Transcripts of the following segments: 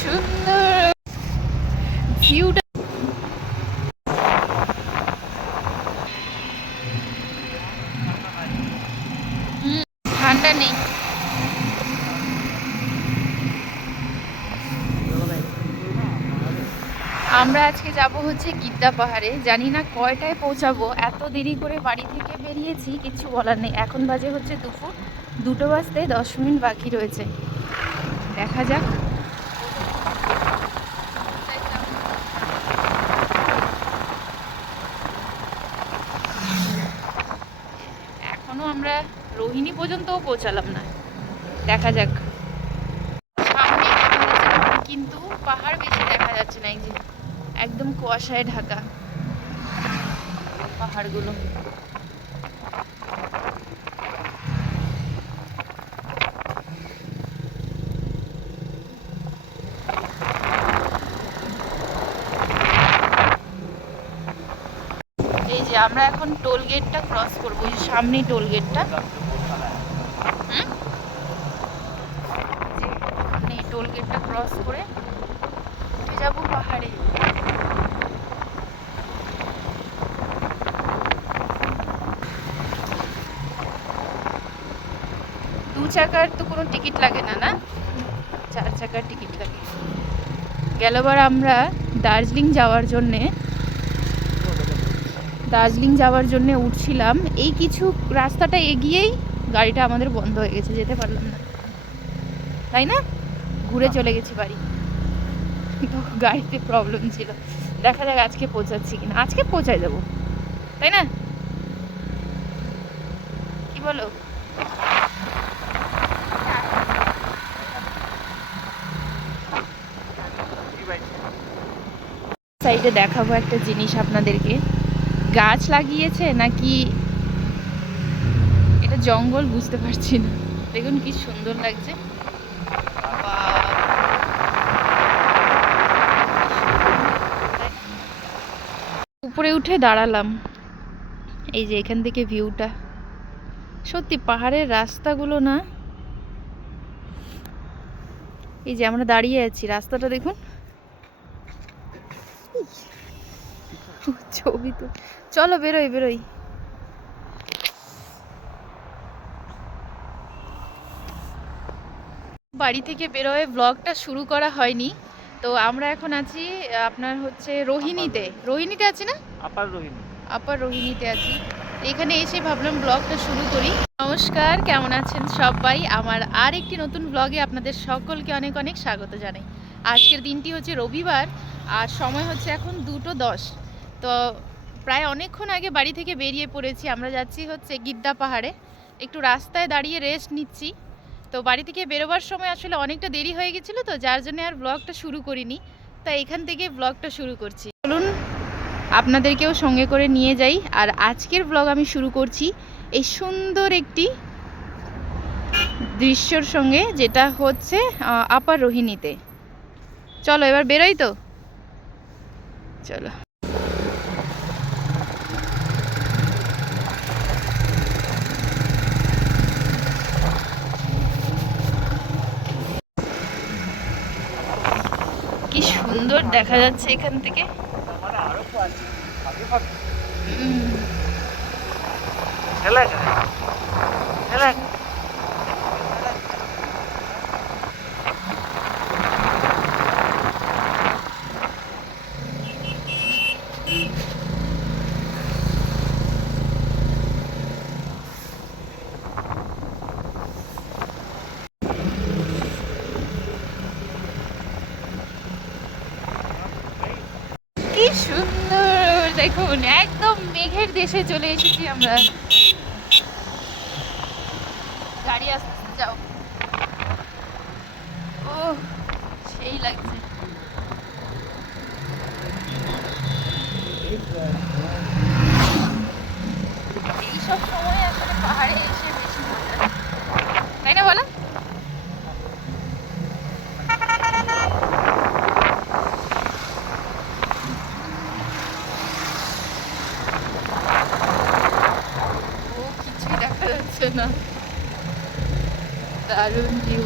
সুন্দর ভিউটা। ঠান্ডা নেই। আমরা আজকে যাব হচ্ছে গিদ্দা পাহাড়ে। জানি না কয়টায় পৌঁছাবো, এত দেরি করে বাড়ি থেকে বেরিয়েছি, কিছু বলার নেই। এখন বাজে হচ্ছে দুপুর 2টো বাজতে 10 মিনিট বাকি রয়েছে। দেখা যাক। এখনো আমরা রোহিণী পর্যন্তও পৌঁছালাম না, দেখা যাক। সামনে কিন্তু পাহাড় বেশি দেখা যাচ্ছে না, এই যে একদম কুয়াশায় ঢাকা পাহাড়গুলো। এই যে আমরা এখন টোল গেটটা ক্রস করবো, ওই সামনেই টোল গেটটা। এই টোল গেটটা ক্রস করে উঠে যাবো পাহাড়ে। দু চাকার তো কোনো টিকিট লাগে না, না 4 চাকার টিকিট লাগে। গেলবার আমরা দার্জিলিং যাওয়ার জন্যে উঠছিলাম, এই কিছু রাস্তাটা এগিয়েই গাড়িটা আমাদের বন্ধ হয়ে গেছে, যেতে পারলাম না, তাই না? ঘুরে চলে গেছি বাড়ি, তো গাড়িতে প্রবলেম ছিল। দেখা যাক আজকে পৌঁছাচ্ছি কিনা। আজকে পৌঁছায় যাবো, তাই না? কি বলো? সাইডে দেখাবো একটা জিনিস আপনাদেরকে। গাছ লাগিয়েছে নাকি এটা জঙ্গল বুঝতে পারছি না। দেখুন কি সুন্দর লাগছে। উপরে উঠে দাঁড়ালাম, এই যে এখান থেকে ভিউটা। সত্যি পাহাড়ের রাস্তাগুলো না, এই যে আমরা দাঁড়িয়ে আছি, রাস্তাটা দেখুন। ছবি তো, চলো বেরোই। বাড়ি থেকে বেরোয় ব্লগটা শুরু করা হয়নি, তো আমরা এখন আছি আপনার হচ্ছে রোহিণীতে আছি না, আপার রোহিণীতে আছি। এখানে এসে ভাবলাম ব্লগটা শুরু করি। নমস্কার, কেমন আছেন সবাই? আমার আর একটি নতুন ব্লগে আপনাদের সকলকে অনেক অনেক স্বাগত জানাই। আজকের দিনটি হচ্ছে রবিবার, আর সময় হচ্ছে এখন 2:10। তো প্রায় অনেকক্ষণ আগে বাড়ি থেকে বেরিয়ে পড়েছি। আমরা যাচ্ছি হচ্ছে গিদ্দা পাহাড়ে, একটু রাস্তায় দাঁড়িয়ে রেস্ট নিচ্ছি। তো বাড়ি থেকে বেরোবার সময় আসলে অনেকটা দেরি হয়ে গেছিলো, তো যার জন্য আর ব্লগটা শুরু করিনি। তাই এখান থেকে ব্লগটা শুরু করছি। চলুন আপনাদেরকেও সঙ্গে করে নিয়ে যাই। আর আজকের ব্লগ আমি শুরু করছি এই সুন্দর একটি দৃশ্যর সঙ্গে, যেটা হচ্ছে আপার রোহিণীতে। চলো এবার বেরোই, তো চলো। কি সুন্দর দেখা যাচ্ছে এখান থেকে। কি সুন্দর দেখুন, একদম মেঘের দেশে চলে এসেছি আমরা। গাড়ি আস্তে আস্তে যাও। ও সেই লাগছে। এইসব সময় আসলে পাহাড়ে এসে বেশি মজা, তাই না বলো? ও কিছুই দেখা যাচ্ছে না, দারুণ ভিউ।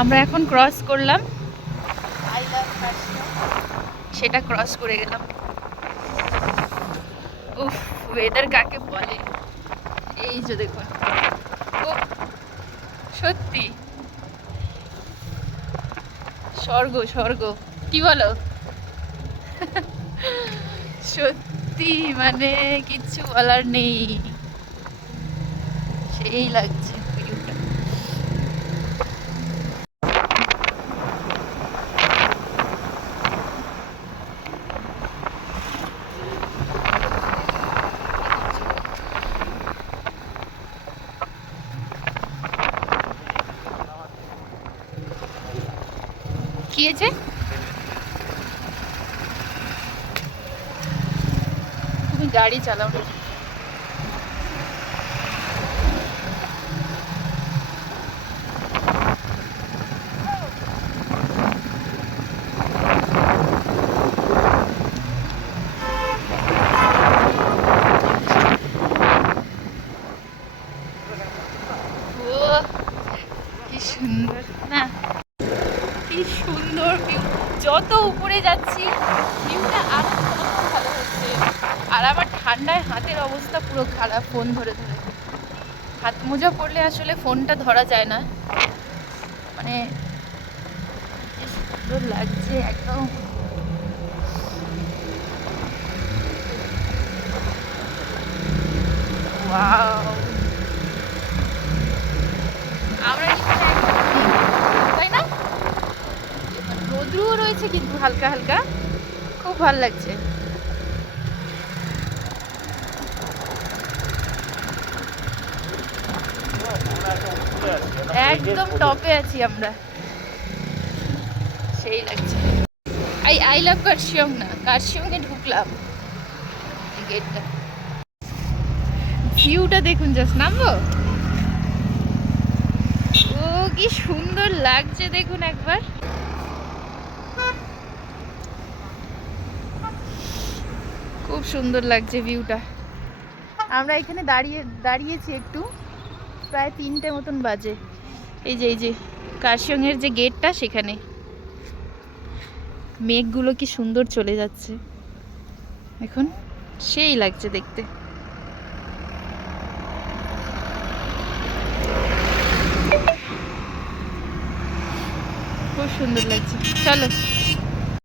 আমরা এখন ক্রস করলাম আই লাভ কার্শিয়ং, সেটা ক্রস করে গেলাম। উফ, ওয়েদার কাকে বলে! এই যে দেখুন, ও সত্যি স্বর্গ স্বর্গ, কি বলো? সত্যি মানে কিচ্ছু বলার নেই, সেই লাগছে ভিউটা। কি আছে? তুমি গাড়ি চালাও না। ও কি সুন্দর না, কি সুন্দর ভিউ! যত উপরে যাচ্ছি ভিউটা আরো ভালো হচ্ছে। আর আমার ঠান্ডায় হাতের অবস্থা পুরো খারাপ, ফোন ধরে ধরে। হাত মোজা পরলে আসলে ফোনটা ধরা যায় না, মানে কি সুন্দর লাগছে একদম। ওয়াও, আমরা তাই না? রোদ্রুও রয়েছে কিন্তু হালকা হালকা, খুব ভালো লাগছে। একদম টপে আছি আমরা, সেই লাগছে। আই লাভ কার্শিয়ং না, কার্শিয়ংয়ে ঢুকলাম গেটটা। ভিউটা দেখুন, জাস্ট নামবো। ও কি সুন্দর লাগছে দেখুন একবার, খুব সুন্দর লাগছে ভিউটা। আমরা এখানে দাঁড়িয়েছি একটু, প্রায় 3টে মতন বাজে। এই যে কার্শিয়ংয়ের যে গেটটা, সেখানে মেঘগুলো কি সুন্দর চলে যাচ্ছে এখন, সেই লাগছে দেখতে। খুব সুন্দর লাগছে, চলো।